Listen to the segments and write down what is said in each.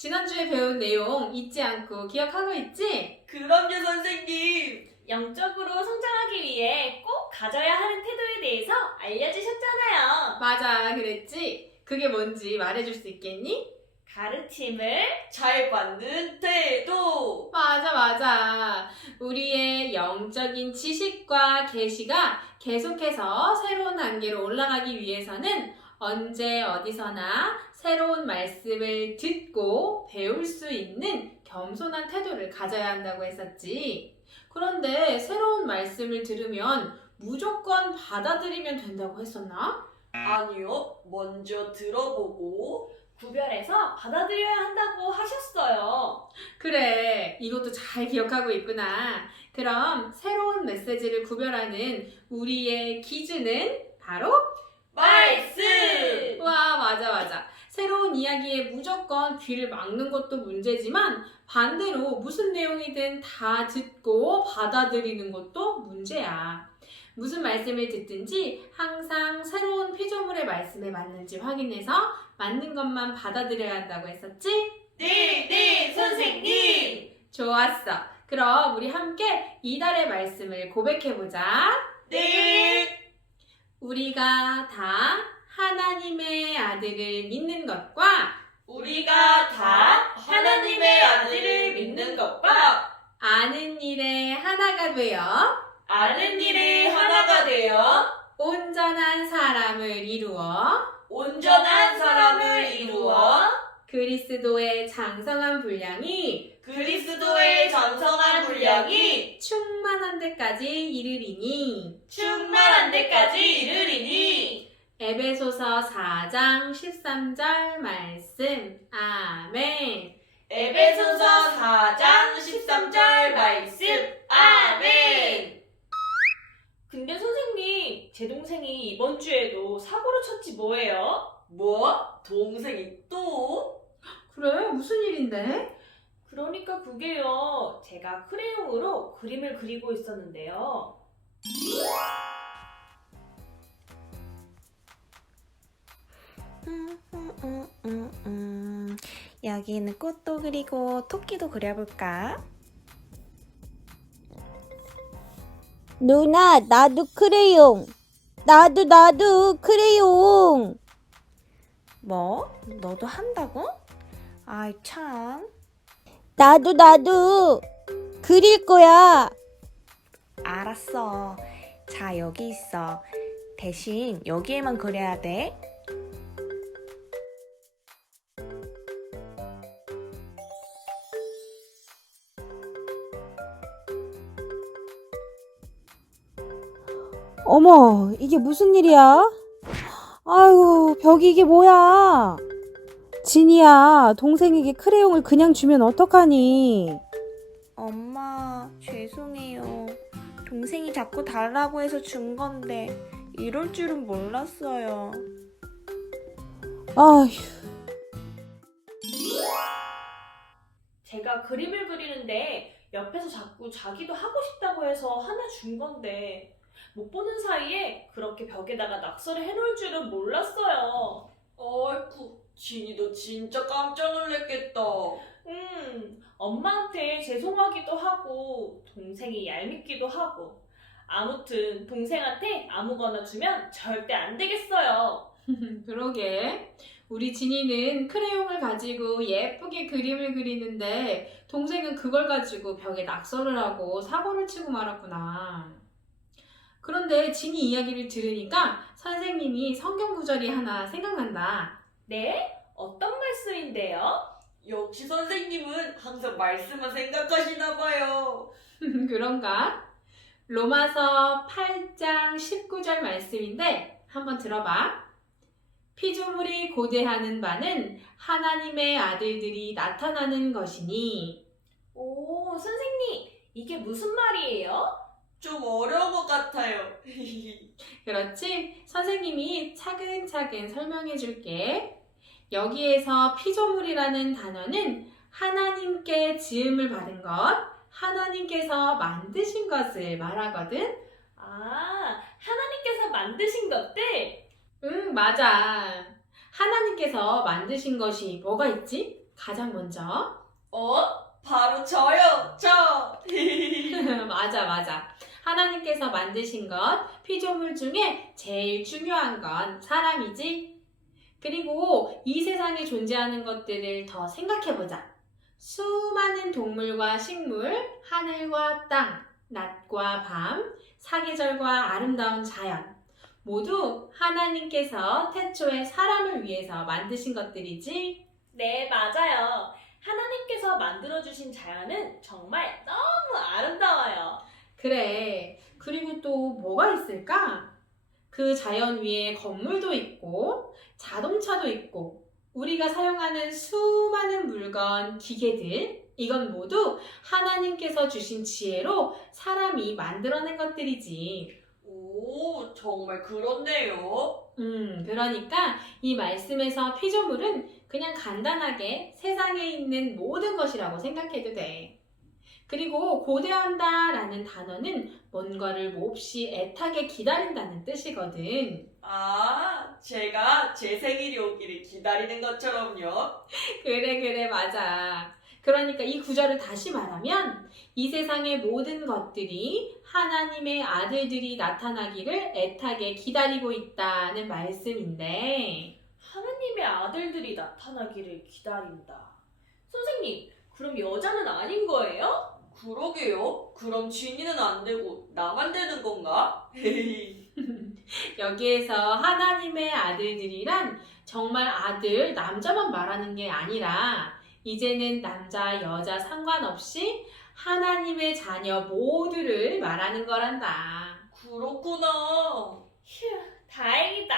지난주에 배운 내용 잊지 않고 기억하고 있지? 그럼요, 선생님. 영적으로 성장하기 위해 꼭 가져야 하는 태도에 대해서 알려주셨잖아요. 맞아, 그랬지? 그게 뭔지 말해줄 수 있겠니? 가르침을 잘 받는 태도. 맞아. 우리의 영적인 지식과 계시가 계속해서 새로운 단계로 올라가기 위해서는 언제 어디서나 새로운 말씀을 듣고 배울 수 있는 겸손한 태도를 가져야 한다고 했었지. 그런데 새로운 말씀을 들으면 무조건 받아들이면 된다고 했었나? 아니요, 먼저 들어보고. 구별해서 받아들여야 한다고 하셨어요. 그래, 이것도 잘 기억하고 있구나. 그럼 새로운 메시지를 구별하는 우리의 기준은 바로 말씀! 와, 맞아. 새로운 이야기에 무조건 귀를 막는 것도 문제지만 반대로 무슨 내용이든 다 듣고 받아들이는 것도 문제야. 무슨 말씀을 듣든지 항상 새로운 피조물의 말씀에 맞는지 확인해서 맞는 것만 받아들여야 한다고 했었지? 네, 선생님. 좋았어. 그럼 우리 함께 이달의 말씀을 고백해보자. 네. 우리가 다 하나님의 아들을 믿는 것과 우리가 다 하나님의 아들을 믿는 것과 아는 일에 하나가 되어 아는 일에 하나가 되어 온전한 사람을 이루어 온전한 사람을 이루어 그리스도의 장성한 분량이 그리스도의 장성한 분량이 충만한 데까지 이르리니 충만한 데까지 이르리니 에베소서 4장 13절 말씀. 아멘. 에베소서 4장 13절 말씀. 아멘. 근데 선생님, 제 동생이 이번 주에도 사고를 쳤지 뭐예요? 뭐? 동생이 또? 그래? 무슨 일인데? 그러니까 그게요. 제가 크레용으로 그림을 그리고 있었는데요. 여기는 꽃도 그리고 토끼도 그려볼까? 누나, 나도 크레용. 나도 크레용. 뭐? 너도 한다고? 아이 참. 나도 그릴 거야. 알았어. 자, 여기 있어. 대신 여기에만 그려야 돼. 어머, 이게 무슨 일이야? 아유, 벽이 이게 뭐야? 진이야, 동생에게 크레용을 그냥 주면 어떡하니? 엄마, 죄송해요. 동생이 자꾸 달라고 해서 준 건데 이럴 줄은 몰랐어요. 아휴, 제가 그림을 그리는데 옆에서 자꾸 자기도 하고 싶다고 해서 하나 준 건데 못 보는 사이에 그렇게 벽에다가 낙서를 해놓을 줄은 몰랐어요. 아이쿠, 진이도 진짜 깜짝 놀랐겠다. 엄마한테 죄송하기도 하고 동생이 얄밉기도 하고 아무튼 동생한테 아무거나 주면 절대 안 되겠어요. 그러게. 우리 진이는 크레용을 가지고 예쁘게 그림을 그리는데 동생은 그걸 가지고 벽에 낙서를 하고 사고를 치고 말았구나. 그런데 진이 이야기를 들으니까 선생님이 성경 구절이 하나 생각난다. 네? 어떤 말씀인데요? 역시 선생님은 항상 말씀만 생각하시나 봐요. 그런가? 로마서 8장 19절 말씀인데 한번 들어봐. 피조물이 고대하는 바는 하나님의 아들들이 나타나는 것이니. 오, 선생님, 이게 무슨 말이에요? 좀 어려운 것 같아요. 그렇지? 선생님이 차근차근 설명해 줄게. 여기에서 피조물이라는 단어는 하나님께 지음을 받은 것, 하나님께서 만드신 것을 말하거든. 아, 하나님께서 만드신 것들? 응, 맞아. 하나님께서 만드신 것이 뭐가 있지? 가장 먼저 바로 저요, 저. 맞아. 하나님께서 만드신 것, 피조물 중에 제일 중요한 건 사람이지. 그리고 이 세상에 존재하는 것들을 더 생각해보자. 수많은 동물과 식물, 하늘과 땅, 낮과 밤, 사계절과 아름다운 자연. 모두 하나님께서 태초에 사람을 위해서 만드신 것들이지. 네, 맞아요. 하나님께서 만들어주신 자연은 정말 너무 아름다워요. 그래. 그리고 또 뭐가 있을까? 그 자연 위에 건물도 있고, 자동차도 있고, 우리가 사용하는 수많은 물건, 기계들, 이건 모두 하나님께서 주신 지혜로 사람이 만들어낸 것들이지. 오, 정말 그렇네요. 그러니까 이 말씀에서 피조물은 그냥 간단하게 세상에 있는 모든 것이라고 생각해도 돼. 그리고 고대한다 라는 단어는 뭔가를 몹시 애타게 기다린다는 뜻이거든. 아, 제가 제 생일이 오기를 기다리는 것처럼요. 그래, 맞아. 그러니까 이 구절을 다시 말하면 이 세상의 모든 것들이 하나님의 아들들이 나타나기를 애타게 기다리고 있다는 말씀인데, 하나님의 아들들이 나타나기를 기다린다. 선생님, 그럼 여자는 아닌 거예요? 그러게요. 그럼 진이는 안 되고 나만 되는 건가? 여기에서 하나님의 아들들이란 정말 아들, 남자만 말하는 게 아니라 이제는 남자, 여자 상관없이 하나님의 자녀 모두를 말하는 거란다. 그렇구나. 휴, 다행이다.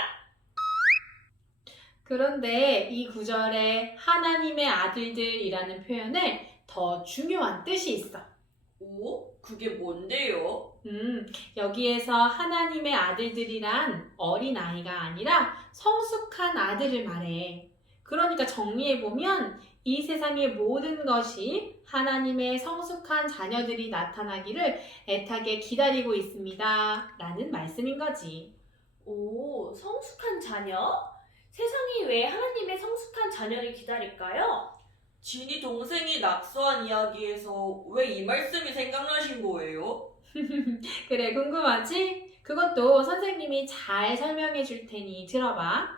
그런데 이 구절에 하나님의 아들들이라는 표현에 더 중요한 뜻이 있어. 오? 그게 뭔데요? 여기에서 하나님의 아들들이란 어린아이가 아니라 성숙한 아들을 말해. 그러니까 정리해보면 이 세상의 모든 것이 하나님의 성숙한 자녀들이 나타나기를 애타게 기다리고 있습니다. 라는 말씀인 거지. 오, 성숙한 자녀? 세상이 왜 하나님의 성숙한 자녀를 기다릴까요? 진이 동생이 낙서한 이야기에서 왜 이 말씀이 생각나신 거예요? 그래, 궁금하지? 그것도 선생님이 잘 설명해 줄 테니 들어봐.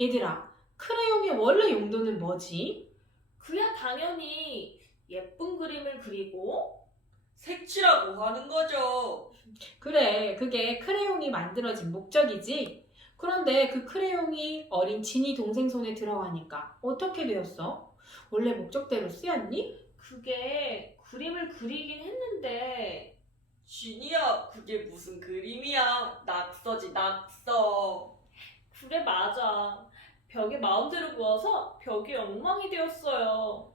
얘들아, 크레용의 원래 용도는 뭐지? 그야 당연히 예쁜 그림을 그리고 색칠하고 하는 거죠. 그래, 그게 크레용이 만들어진 목적이지. 그런데 그 크레용이 어린 진이 동생 손에 들어가니까 어떻게 되었어? 원래 목적대로 쓰였니? 그게 그림을 그리긴 했는데 진이야, 그게 무슨 그림이야? 낙서지, 낙서. 그래 맞아. 벽에 마음대로 구워서 벽이 엉망이 되었어요.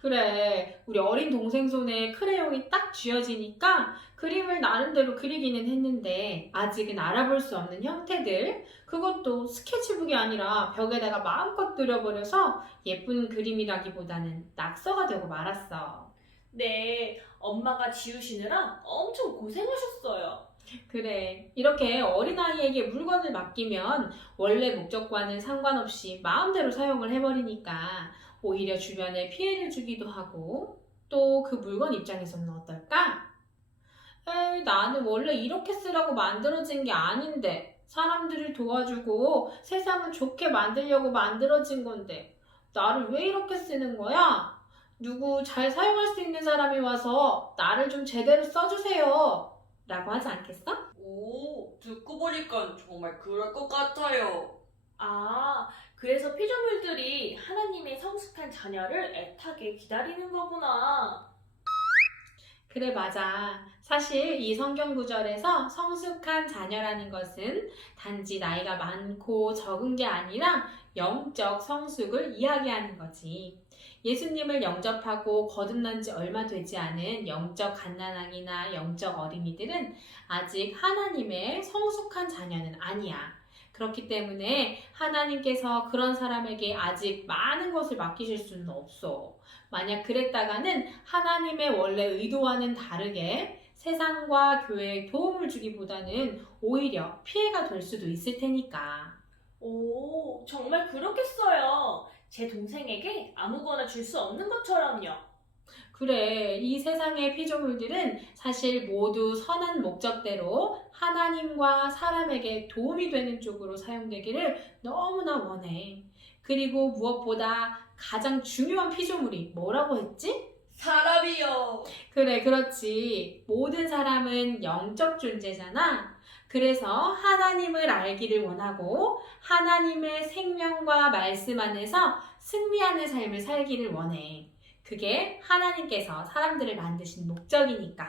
그래, 우리 어린 동생 손에 크레용이 딱 쥐어지니까 그림을 나름대로 그리기는 했는데 아직은 알아볼 수 없는 형태들, 그것도 스케치북이 아니라 벽에다가 마음껏 그려버려서 예쁜 그림이라기보다는 낙서가 되고 말았어. 네, 엄마가 지우시느라 엄청 고생하셨어요. 그래, 이렇게 어린아이에게 물건을 맡기면 원래 목적과는 상관없이 마음대로 사용을 해버리니까 오히려 주변에 피해를 주기도 하고, 또 그 물건 입장에서는 어떨까? 에이, 나는 원래 이렇게 쓰라고 만들어진 게 아닌데, 사람들을 도와주고 세상을 좋게 만들려고 만들어진 건데, 나를 왜 이렇게 쓰는 거야? 누구 잘 사용할 수 있는 사람이 와서 나를 좀 제대로 써주세요. 라고 하지 않겠어? 오, 듣고 보니까 정말 그럴 것 같아요. 아, 그래서 피조물들이 하나님의 성숙한 자녀를 애타게 기다리는 거구나. 그래, 맞아. 사실 이 성경 구절에서 성숙한 자녀라는 것은 단지 나이가 많고 적은 게 아니라 영적 성숙을 이야기하는 거지. 예수님을 영접하고 거듭난 지 얼마 되지 않은 영적 갓난아기나 영적 어린이들은 아직 하나님의 성숙한 자녀는 아니야. 그렇기 때문에 하나님께서 그런 사람에게 아직 많은 것을 맡기실 수는 없어. 만약 그랬다가는 하나님의 원래 의도와는 다르게 세상과 교회에 도움을 주기보다는 오히려 피해가 될 수도 있을 테니까. 오, 정말 그렇겠어요. 제 동생에게 아무거나 줄 수 없는 것처럼요. 그래, 이 세상의 피조물들은 사실 모두 선한 목적대로 하나님과 사람에게 도움이 되는 쪽으로 사용되기를 너무나 원해. 그리고 무엇보다 가장 중요한 피조물이 뭐라고 했지? 사람이요. 그래, 그렇지. 모든 사람은 영적 존재잖아. 그래서 하나님을 알기를 원하고 하나님의 생명과 말씀 안에서 승리하는 삶을 살기를 원해. 그게 하나님께서 사람들을 만드신 목적이니까.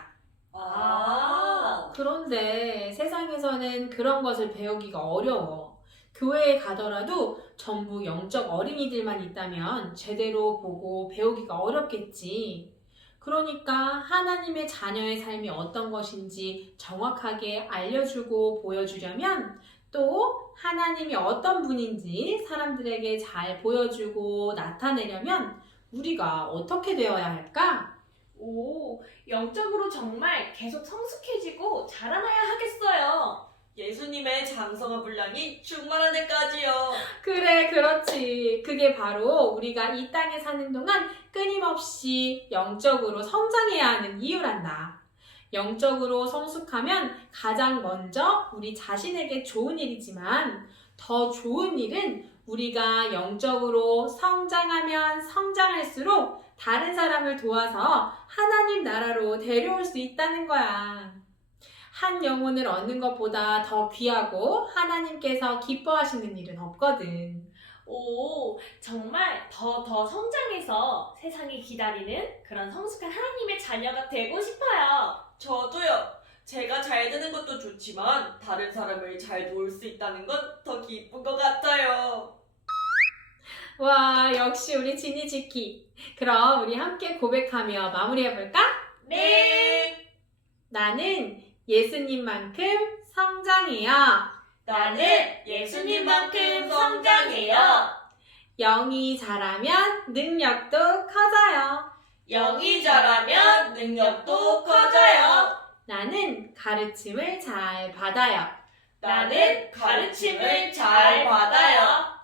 그런데 세상에서는 그런 것을 배우기가 어려워. 교회에 가더라도 전부 영적 어린이들만 있다면 제대로 보고 배우기가 어렵겠지. 그러니까 하나님의 자녀의 삶이 어떤 것인지 정확하게 알려주고 보여주려면 또 하나님이 어떤 분인지 사람들에게 잘 보여주고 나타내려면 우리가 어떻게 되어야 할까? 오, 영적으로 정말 계속 성숙해지고 자라나야 하겠어요. 예수님의 장성한 분량이 충만한 데까지요. 그래, 그렇지. 그게 바로 우리가 이 땅에 사는 동안 끊임없이 영적으로 성장해야 하는 이유란다. 영적으로 성숙하면 가장 먼저 우리 자신에게 좋은 일이지만 더 좋은 일은 우리가 영적으로 성장하면 성장할수록 다른 사람을 도와서 하나님 나라로 데려올 수 있다는 거야. 한 영혼을 얻는 것보다 더 귀하고 하나님께서 기뻐하시는 일은 없거든. 오, 정말 더 성장해서 세상이 기다리는 그런 성숙한 하나님의 자녀가 되고 싶어요. 저도요. 제가 잘 되는 것도 좋지만 다른 사람을 잘 도울 수 있다는 건 더 기쁜 것 같아요. 와, 역시 우리 지니지키. 그럼 우리 함께 고백하며 마무리해볼까? 네. 나는 예수님만큼 성장해요. 나는 예수님만큼 성장해요. 영이 자라면 능력도 커져요. 영이 자라면 능력도 커져요. 나는 가르침을 잘 받아요. 나는 가르침을 잘 받아요.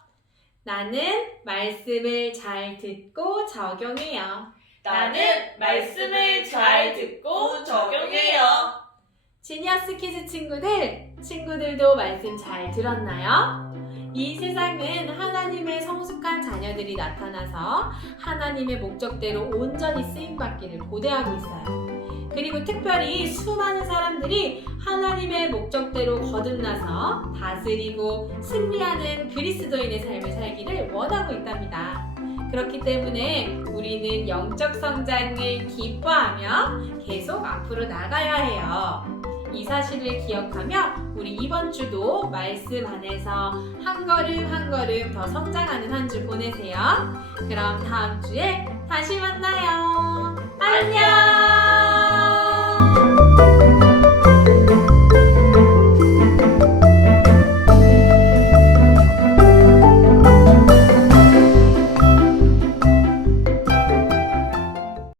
나는 말씀을 잘 듣고 적용해요. 나는 말씀을 잘 듣고 적용해요. 지니어스 키즈 친구들도 말씀 잘 들었나요? 이 세상은 하나님의 성숙한 자녀들이 나타나서 하나님의 목적대로 온전히 쓰임받기를 고대하고 있어요. 그리고 특별히 수많은 사람들이 하나님의 목적대로 거듭나서 다스리고 승리하는 그리스도인의 삶을 살기를 원하고 있답니다. 그렇기 때문에 우리는 영적 성장을 기뻐하며 계속 앞으로 나가야 해요. 이 사실을 기억하며 우리 이번 주도 말씀 안에서 한 걸음 한 걸음 더 성장하는 한 주 보내세요. 그럼 다음 주에 다시 만나요. 안녕!